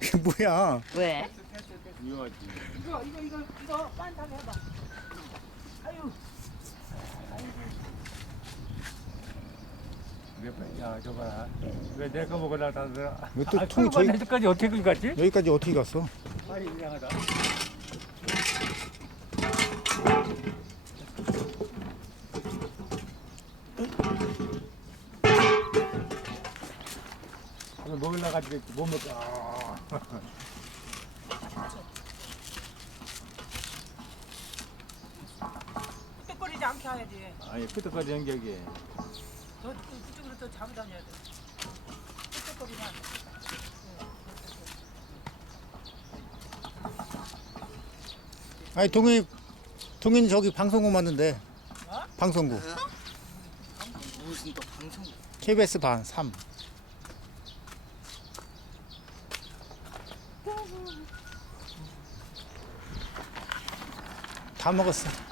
이게 뭐야? 왜? 이거 이거 이거 이거 빤타고 해봐. 아유 야, 저봐라. 왜 내 거 먹으려고 다 들어? 이거 또 아, 통이 저기 저기- 내까지 어떻게 긁 갔지? 여기까지 어떻게 갔어? 빨리 이상하다. 이거 먹으려고 가지고 못 먹어. 아. 끄떡거리지 않게 해야지. 아니, 끄떡거리 연격이. 저 그쪽으로 또 잡고 다녀야 돼. 안 돼. 아니 동희 동희는 저기 방송국 맞는데 어? 방송국 무슨 또 방송? KBS 반 3. 다 먹었어.